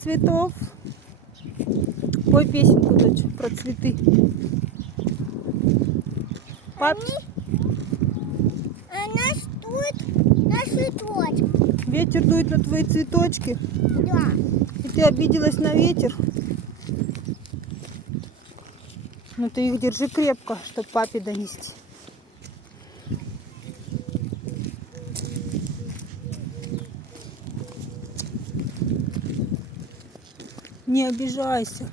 цветов. Пой песенку, дочь, про цветы. Пап, Она стоит на цветочек. ветер дует на твои цветочки, Да. и ты обиделась на ветер. Ну ты их держи крепко, чтобы папе донести. Не обижайся.